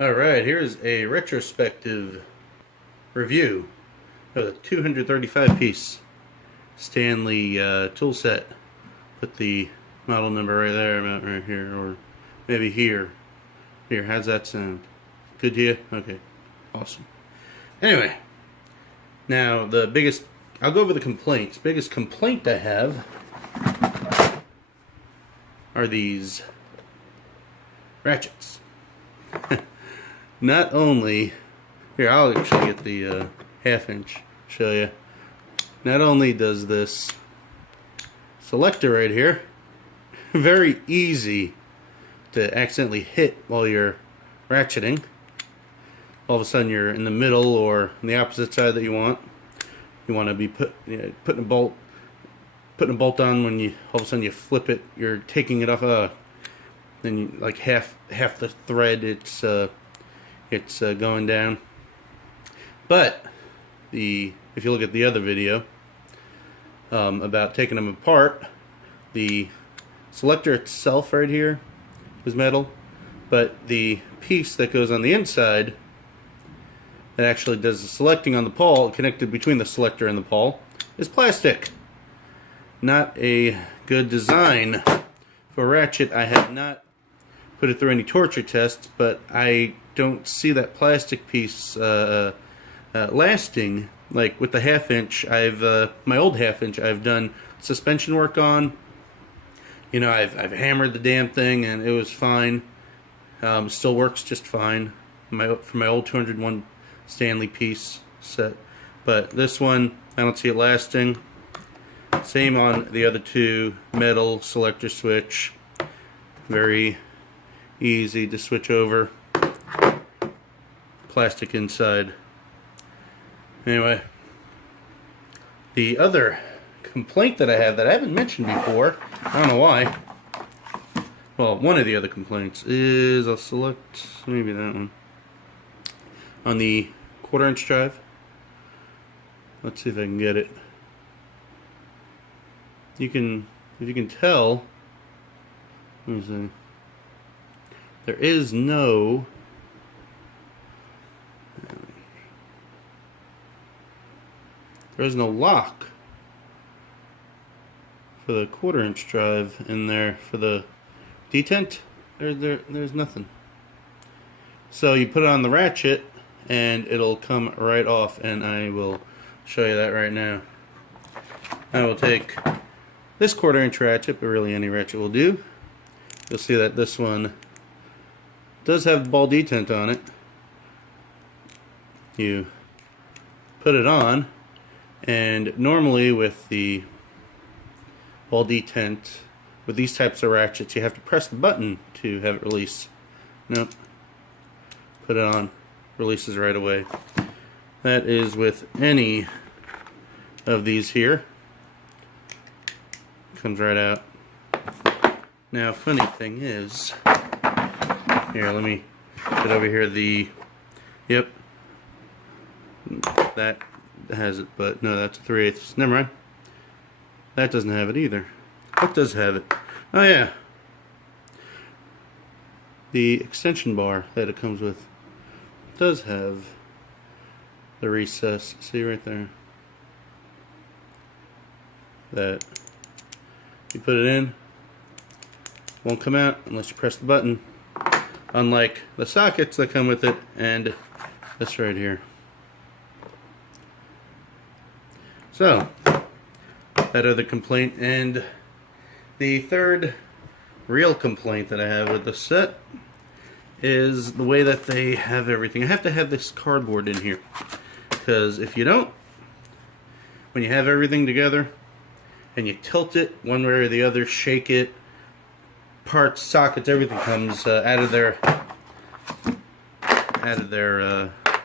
Alright, here's a retrospective review of a 235 piece Stanley tool set. Put the model number right there, about right here, or maybe here. Here, how's that sound? Good to you? Okay, awesome. Anyway, now I'll go over the complaints. Biggest complaint I have are these ratchets. Not only, here I'll actually get the half-inch, show you. Not only does this selector right here very easy to accidentally hit while you're ratcheting. All of a sudden you're in the middle or on the opposite side that you want. You want to be putting a bolt on when you all of a sudden you flip it. You're taking it off. Then you, like half the thread, it's going down. But if you look at the other video about taking them apart, the selector itself right here is metal, but the piece that goes on the inside that actually does the selecting on the pawl, connected between the selector and the pawl, is plastic. Not a good design for a ratchet. I have not put it through any torture tests, but I don't see that plastic piece lasting. Like with the half-inch, my old half-inch, I've done suspension work on. You know, I've hammered the damn thing, and it was fine. Still works just fine. For my old 201 Stanley piece set, but this one I don't see it lasting. Same on the other two. Metal selector switch, very easy to switch over. Plastic inside. Anyway, the other complaint that I have that I haven't mentioned before, I don't know why. Well, one of the other complaints is, I'll select maybe that one. On the 1/4" drive. Let's see if I can get it. If you can tell, let me see. There is no lock for the 1/4" drive in there. For the detent, there's nothing. So you put it on the ratchet and it'll come right off, and I will show you that right now. I will take this 1/4" ratchet, but really any ratchet will do. You'll see that this one does have ball detent on it. You put it on, and normally with the ball detent, with these types of ratchets, you have to press the button to have it release. Nope. Put it on, releases right away. That is with any of these here. Comes right out. Now, funny thing is, here, let me put over here yep, that has it, but no, that's a 3/8. Never mind. That doesn't have it either. What does have it? Oh yeah, the extension bar that it comes with does have the recess. See right there? That you put it in, won't come out unless you press the button. Unlike the sockets that come with it, and this right here. So, that other complaint, and the third real complaint that I have with the set is the way that they have everything. I have to have this cardboard in here, because if you don't, when you have everything together and you tilt it one way or the other, shake it, parts, sockets, everything comes out of their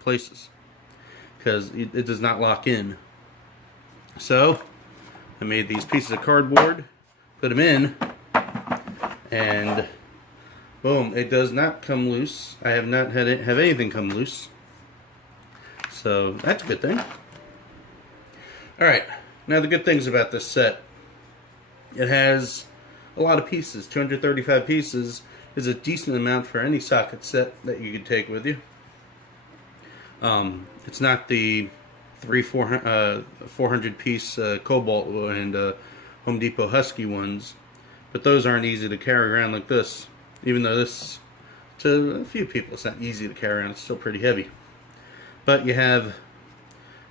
places, because it does not lock in. So I made these pieces of cardboard, put them in, and boom, it does not come loose. I have not had have anything come loose, so that's a good thing. Alright, now the good things about this set. It has a lot of pieces, 235 pieces, is a decent amount for any socket set that you could take with you. It's not the 400 piece Cobalt and Home Depot Husky ones, but those aren't easy to carry around like this. Even though this, to a few people, it's not easy to carry around, it's still pretty heavy. But you have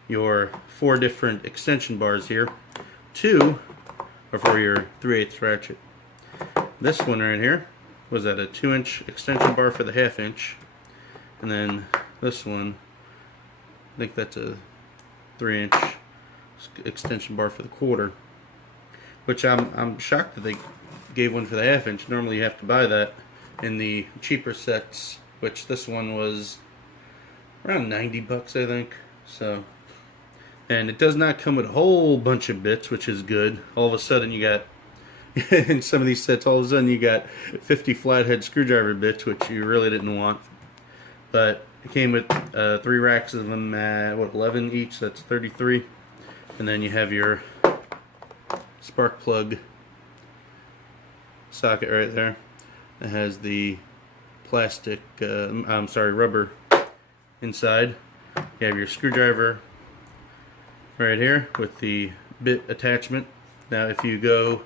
your 4 different extension bars here. 2 are for your 3/8 ratchet. This one right here was at a 2-inch extension bar for the 1/2 inch, and then this one, I think that's a 3-inch extension bar for the 1/4. Which I'm shocked that they gave one for the 1/2 inch. Normally you have to buy that in the cheaper sets, which this one was around 90 bucks, I think. So, and it does not come with a whole bunch of bits, which is good. All of a sudden you got in some of these sets, all of a sudden you got 50 flathead screwdriver bits, which you really didn't want. But it came with 3 racks of them at, what, 11 each, that's 33. And then you have your spark plug socket right there. It has the plastic, rubber inside. You have your screwdriver right here with the bit attachment. Now if you go,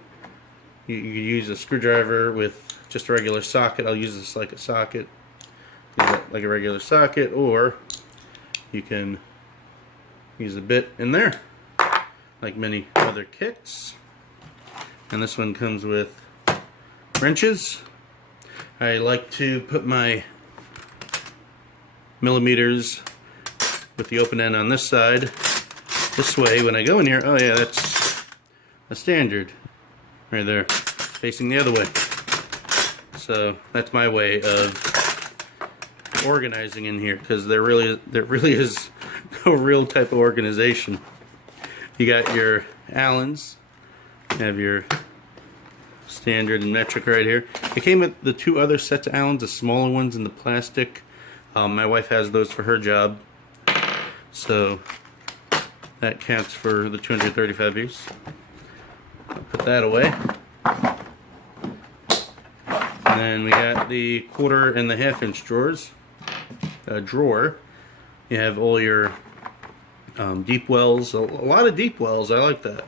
you use a screwdriver with just a regular socket. I'll use this like a socket, use it like a regular socket, or you can use a bit in there like many other kits. And this one comes with wrenches. I like to put my millimeters with the open end on this side. This way, when I go in here, oh yeah, that's a standard right there, facing the other way. So that's my way of organizing in here, because there really is no real type of organization. You got your Allens, you have your standard and metric right here. It came with the 2 other sets of Allens, the smaller ones in the plastic. My wife has those for her job, so that counts for the 235 use. I'll put that away. And then we got the 1/4 and the 1/2 inch drawers. Drawer. You have all your deep wells, a lot of deep wells. I like that.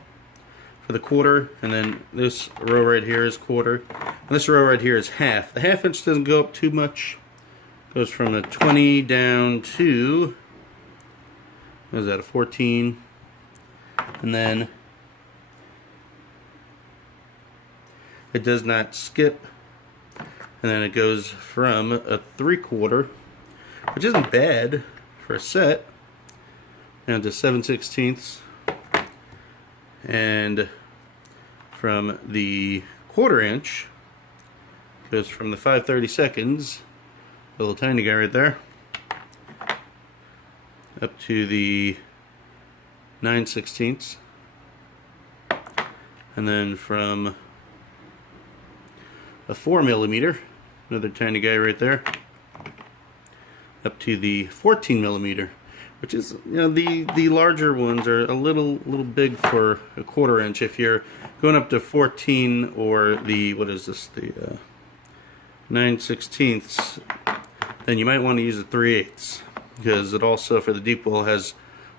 For the 1/4, and then this row right here is 1/4, and this row right here is 1/2. The 1/2 inch doesn't go up too much. Goes from a 20 down to, what is that, a 14, and then it does not skip, and then it goes from a 3/4, which isn't bad for a set, down to 7/16, and from the 1/4 inch goes from the 5/32, the little tiny guy right there, up to the 9/16, and then from a 4mm, another tiny guy right there, up to the 14mm, which is, you know, the larger ones are a little big for a 1/4 inch. If you're going up to 14 or the, what is this, the 9/16, then you might want to use a 3/8, because it also, for the deep well, has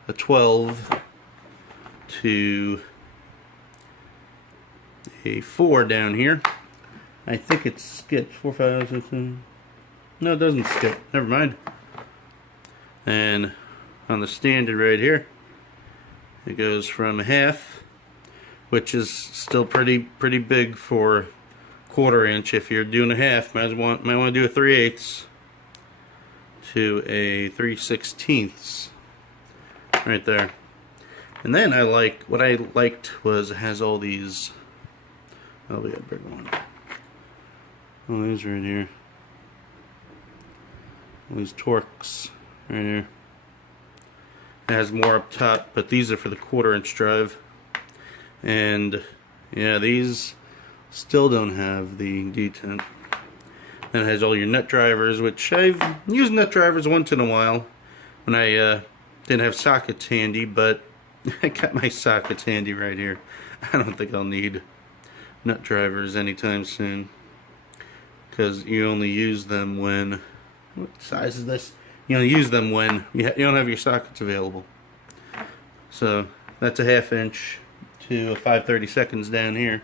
a 12 to a 4 down here. I think it skips 4, 5, 6, 7. No, it doesn't skip. Never mind. And on the standard right here, it goes from a 1/2, which is still pretty big for 1/4 inch. If you're doing a 1/2, might want to do a 3/8 to a 3/16 right there. And then what I liked was it has all these. Oh, we got a bigger one. Oh, these right here. All these Torx right here. It has more up top, but these are for the 1/4 inch drive. And yeah, these still don't have the detent. Then it has all your nut drivers, which I've used nut drivers once in a while when I didn't have sockets handy, but I got my sockets handy right here. I don't think I'll need nut drivers anytime soon. because you only use them when, what size is this? You only use them when you don't have your sockets available. So that's a 1/2 inch to a 5/32 down here,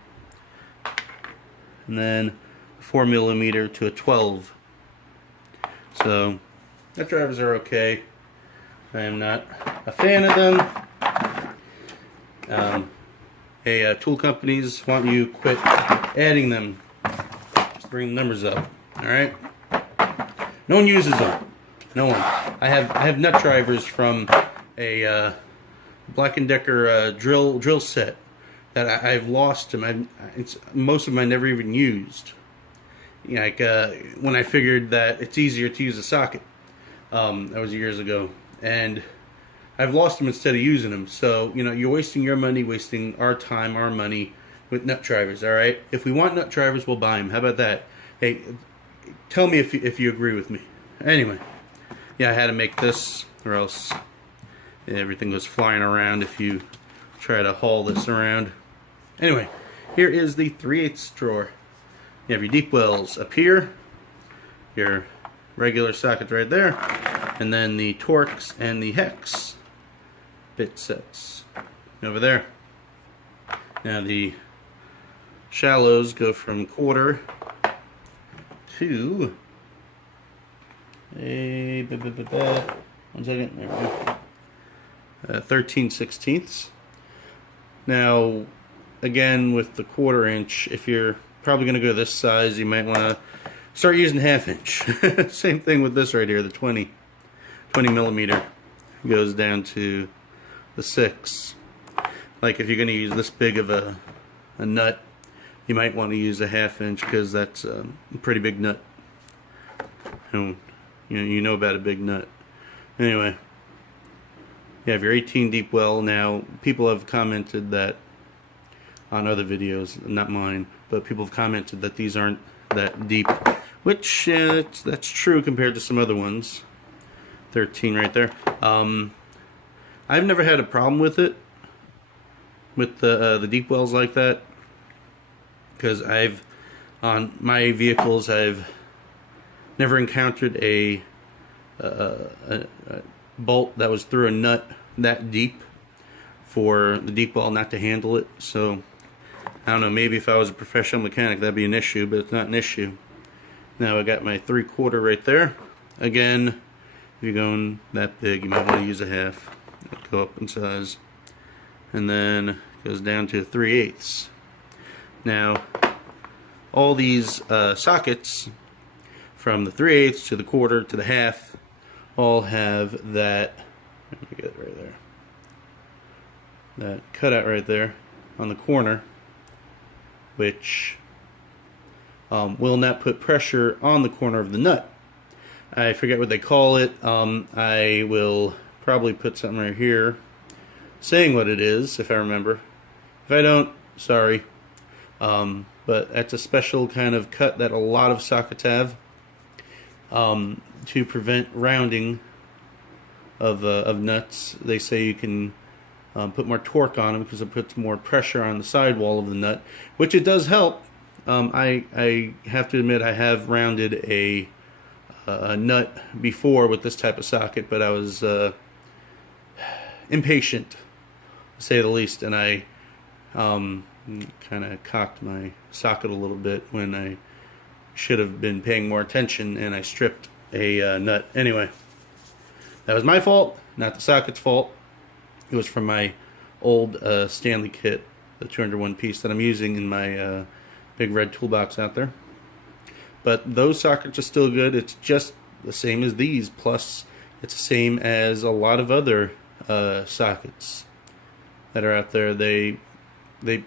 and then 4mm to a 12. So nut drivers are okay. I am not a fan of them. Tool companies want you to quit adding them. Just bring the numbers up. Alright? No one uses them. No one. I have nut drivers from a Black & Decker drill set that I've lost them. Most of them I never even used. Like when I figured that it's easier to use a socket. That was years ago. And I've lost them instead of using them. So, you know, you're wasting your money, wasting our time, our money with nut drivers, alright? If we want nut drivers, we'll buy them. How about that? Hey, tell me if you agree with me. Anyway, yeah, I had to make this, or else everything goes flying around if you try to haul this around. Anyway, here is the 3/8 drawer. You have your deep wells up here, your regular sockets right there, and then the Torx and the hex bit sets over there. Now the shallows go from 1/4 to a 13/16. Now again, with the 1/4 inch, if you're probably going to go this size, you might want to start using 1/2 inch. Same thing with this right here, the 20mm goes down to the 6. Like if you're going to use this big of a nut, you might want to use a 1/2 inch because that's a pretty big nut. And you know about a big nut. Anyway, you have your 18 deep well. Now people have commented that on other videos, not mine, but people have commented that these aren't that deep, which that's true compared to some other ones. 13 right there. I've never had a problem with it, with the deep wells like that, because on my vehicles I've never encountered a bolt that was through a nut that deep for the deep well not to handle it. So I don't know, maybe if I was a professional mechanic that'd be an issue, but it's not an issue. Now I got my 3/4 right there. Again, if you're going that big, you might want to use a 1/2. Go up in size, and then it goes down to 3/8. Now all these sockets, from the 3/8 to the 1/4 to the 1/2, all have that, let me get it right there, that cutout right there on the corner, which will not put pressure on the corner of the nut. I forget what they call it. I will probably put something right here saying what it is if I remember. If I don't, sorry. But that's a special kind of cut that a lot of sockets have to prevent rounding of nuts. They say you can put more torque on them because it puts more pressure on the sidewall of the nut, which it does help. I have to admit I have rounded a nut before with this type of socket, but I was impatient, to say the least, and I kind of cocked my socket a little bit when I should have been paying more attention, and I stripped a nut. Anyway, that was my fault, not the socket's fault. It was from my old Stanley kit, the 201 piece that I'm using in my big red toolbox out there. But those sockets are still good. It's just the same as these, plus it's the same as a lot of other sockets that are out there. They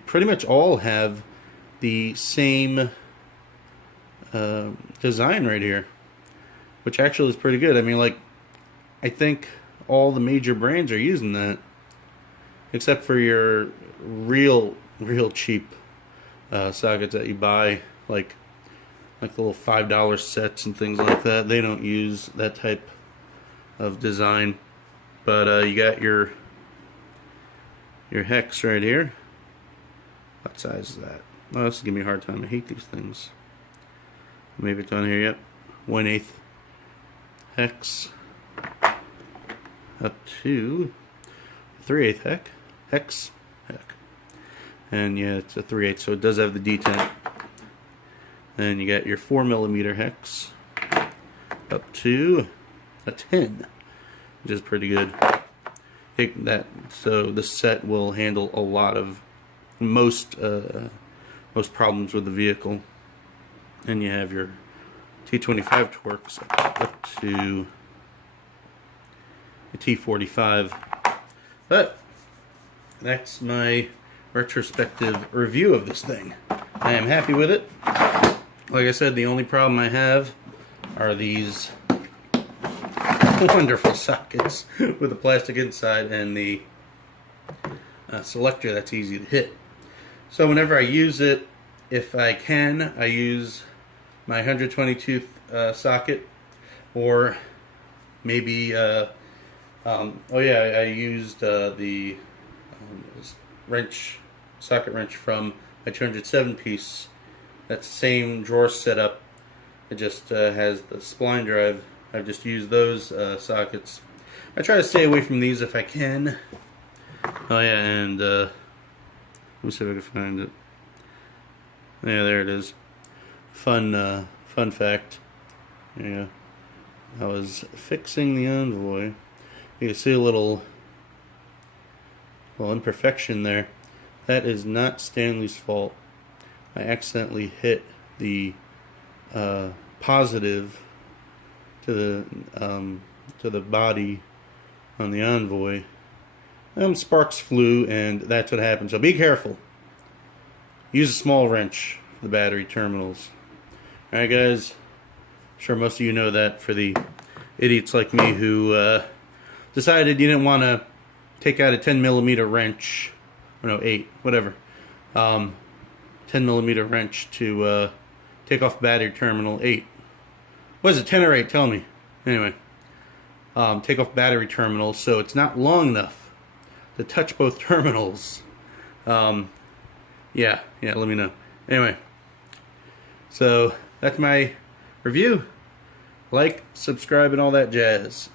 pretty much all have the same design right here, which actually is pretty good. I mean, like, I think all the major brands are using that, except for your real cheap sockets that you buy, like the little $5 sets and things like that. They don't use that type of design. But you got your hex right here. What size is that? Oh, this is giving me a hard time. I hate these things. maybe it's on here yet, 1/8 hex up to 3/8 hex, and yeah, it's a 3/8, so it does have the detent. Then you got your 4mm hex up to a 10, which is pretty good. So this set will handle a lot of most problems with the vehicle. And you have your T25 Torx up to a T45. But that's my retrospective review of this thing. I am happy with it. Like I said, the only problem I have are these wonderful sockets with the plastic inside and the selector that's easy to hit. So whenever I use it, if I can, I use my 120 tooth socket, or maybe I used the socket wrench from my 207 piece. That's the same drawer setup. It just has the spline drive. I've just used those sockets. I try to stay away from these if I can. Oh yeah, and let me see if I can find it. Yeah, there it is. Fun fact. Yeah, I was fixing the Envoy. You can see a little imperfection there. That is not Stanley's fault. I accidentally hit the positive to the body on the Envoy. Sparks flew, and that's what happened. So be careful. Use a small wrench for the battery terminals. Alright guys, I'm sure most of you know that. For the idiots like me who decided you didn't want to take out a 10mm wrench, or no, 8, whatever, 10mm wrench to take off battery terminal 8. What is it, 10 or 8? Tell me. Anyway, take off battery terminal so it's not long enough to touch both terminals. Yeah, let me know. Anyway, so that's my review. Like, subscribe, and all that jazz.